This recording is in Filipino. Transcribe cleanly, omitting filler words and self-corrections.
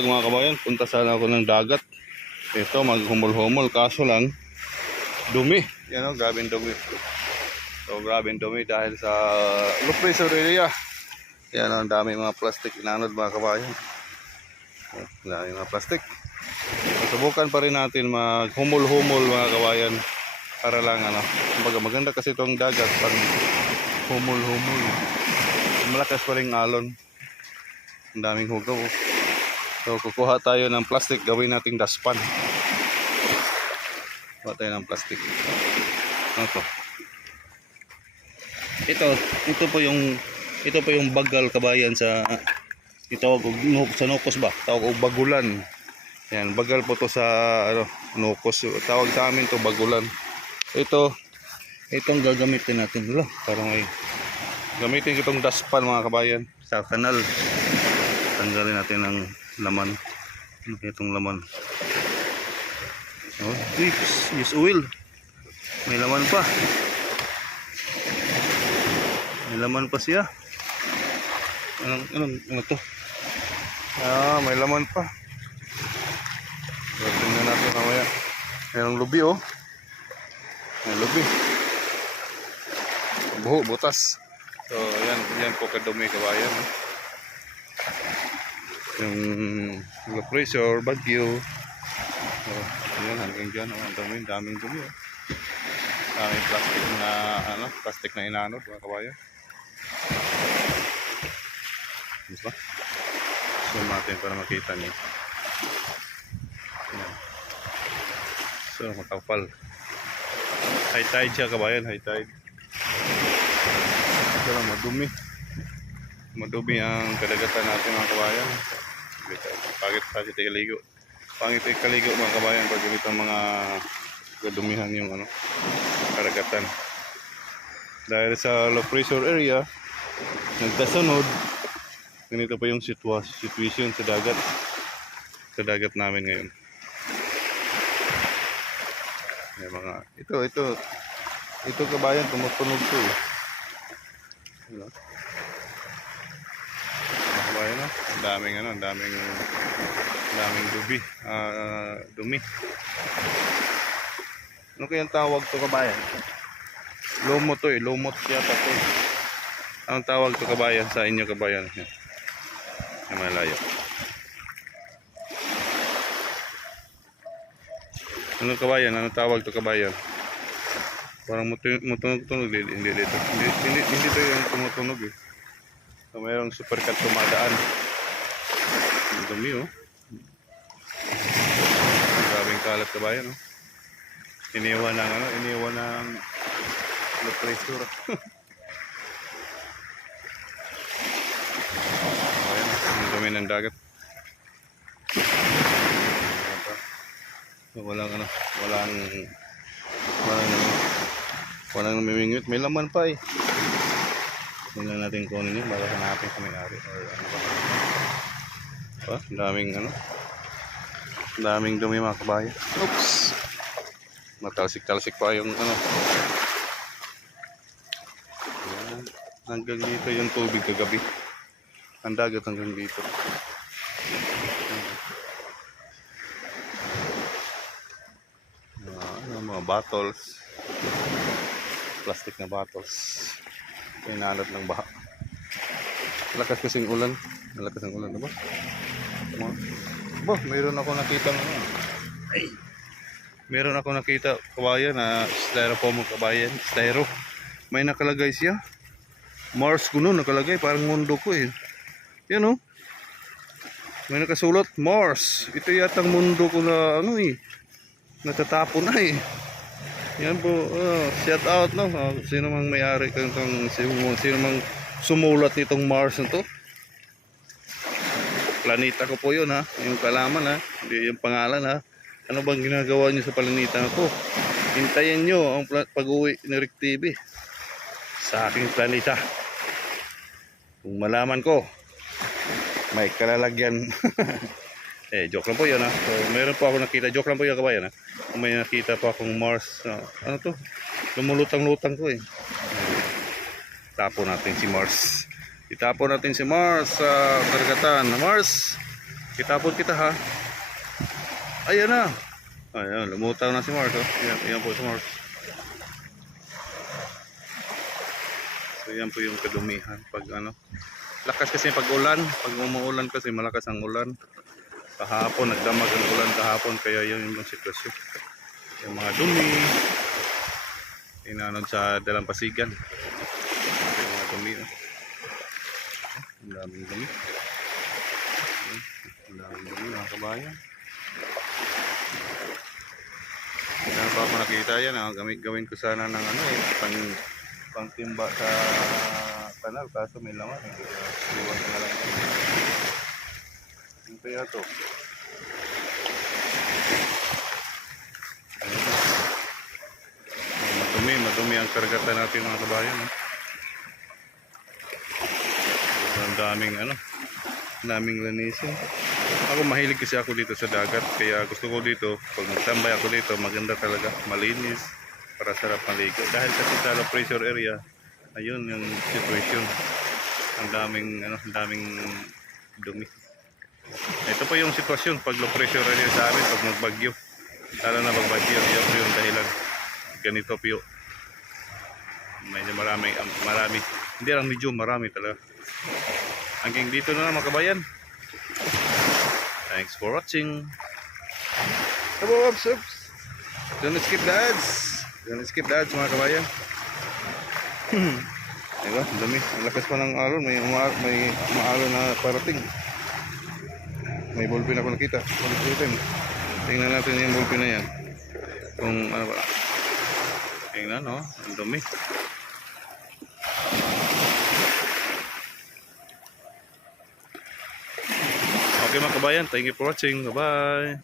buntag mga kabayan, punta sana ako ng dagat. Ito, maghumol-humol, kaso lang dumi. Yan o, grabing dumi. So, grabing dumi dahil sa low pressure area. Yan o, ang dami mga plastic inanod mga kabayan. Ang dami mga plastic. Subukan pa rin natin maghumol-humol mga kabayan. Para lang ano, maganda kasi itong dagat pag humol-humol. Malakas pa rin alon. Ang daming hugaw. So kukuha tayo ng plastic, gawin nating daspan. Kuha tayo ng plastic. Ano to? Ito po yung bagal kabayan sa sa Nokos ba? Tawag og bagulan. Yan, bagal po to sa Nokos. Tawag sa amin to bagulan. Itong gagamitin natin. Parang may gamitin itong daspan mga kabayan sa kanal. Tanggalin natin ang laman. Itong laman. Oh, use oil. May laman pa. May laman pa siya. Ano to? May laman pa. Tingnan natin mamaya. Mayroong lubi oh. May lubi. Buho, butas. So, yan po kadumi kabayan. Yung low pressure, bagyo. So, yan hanggang dyan. Ang daming dumi. Daming plastic na inanod mga kabayan. Diba? Zoom natin para makita niyo. Yan. So, makapal. High tide siya kabayan, high tide. Ito lang, madumi ang kadagatan natin mga kabayan. Pangit ikaligo mga kabayan pag ganito ang mga kadumihan yung kadagatan. Dahil sa low pressure area nagkasunod, ganito pa yung situation sa dagat namin ngayon. Yung mga ito kabayan, tumutunog to eh. Diba? Kabayan no? Ang daming dumi. Ano kayang tawag to kabayan? Lumot to eh, lumot yata to. Anong tawag to kabayan sa inyo kabayan? Yung malayo. Ano kabayan? Anong tawag to kabayan? Parang mutunog-tunog. Hindi to yung tumutunog eh. So mayroong supercut tumadaan. Ang dumi oh. Grabing kalat kabayan oh. Iniwan ng low pressure. Ang dumi ng dagat. So, walang namimingwit. May laman pa eh. Tingnan natin kunin yun. Baka hanapin sa may-ari or ano ba. Daming dumi mga kabayan. Oops. Matalsik-talsik pa yung Ayan. Hanggang dito yung tubig kagabi. Ang dagat hanggang dito. Mga bottles, plastic na bottles, pinalot ng baha. Malakas kasing ulan, diba? Mayroon ako nakita kabayan na styrofoam kabayan, styro. May nakalagay siya. Mars ko noon nakalagay, parang mundo ko eh. Yan oh. May nakasulat Mars. Ito yata ang mundo ko na natatapon na eh. Yan po, shout out no. Sino mang may-ari sino mang sumulat nitong Mars na to. Planeta ko po yun ha. Yung kalaman ha. Hindi yung pangalan ha. Ano bang ginagawa nyo sa planeta ko? Hintayin nyo ang pag-uwi ni Rick TV sa aking planeta. Kung malaman ko, may kalalagyan. Joke lang po yun ha. So, meron po ako nakita. Joke lang po yun kabayan ha. Kung may nakita po akong Mars. Ano to? Lumulutang-lutang ko eh. Tapon natin si Mars. Itapon natin si Mars sa karagatan. Mars, Kitapon kita ha. Ayan na. Ayan, lumutaw na si Mars. Oh. Yan po si Mars. So yan po yung kadumihan pag ano. Lakas kasi pag ulan. Pag umuulan kasi malakas ang ulan. Kahapon, nagdamag ang ulan kahapon. Kaya yun yung sitwasyon. Yung mga dumi. Inanod sa dalampasigan. Yung mga dumi. Oh. Ang daming dumi. Ang daming dumi mga kabayan. Saan pa ako nakita yan, gawin ko sana ng ano eh, pangtimba sa kanal, kaso may laman, hindi ko iwan ko na lang yan. Ano kaya to? Madumi ang kargatan natin mga kabayan. Ang daming lanisin. Ako mahilig kasi ako dito sa dagat, kaya gusto ko dito, pag magtambay ako dito, maganda talaga, malinis, para sarap maligo. Dahil kasi sa low pressure area, ayun yung situation. Ang daming dumi. Ito po yung sitwasyon pag low pressure area sa amin, pag magbagyo. Lalo na magbagyo, yun po yung dahilan. Ganito po yun. Medyo marami. Hindi lang medyo, marami talaga. Hanggang dito na lang mga kabayan. Thanks for watching. Oops. Don't skip the ads. Mga kabayan. Diba? Dami. Ang lakas pa ng alon. May maalon na parating. May ballpen ako nakita. Tingnan natin yung ballpen na yan. Kung ano ba. Tingnan no. Ang dumi. Okay mga kabayan, thank you for watching. Bye-bye.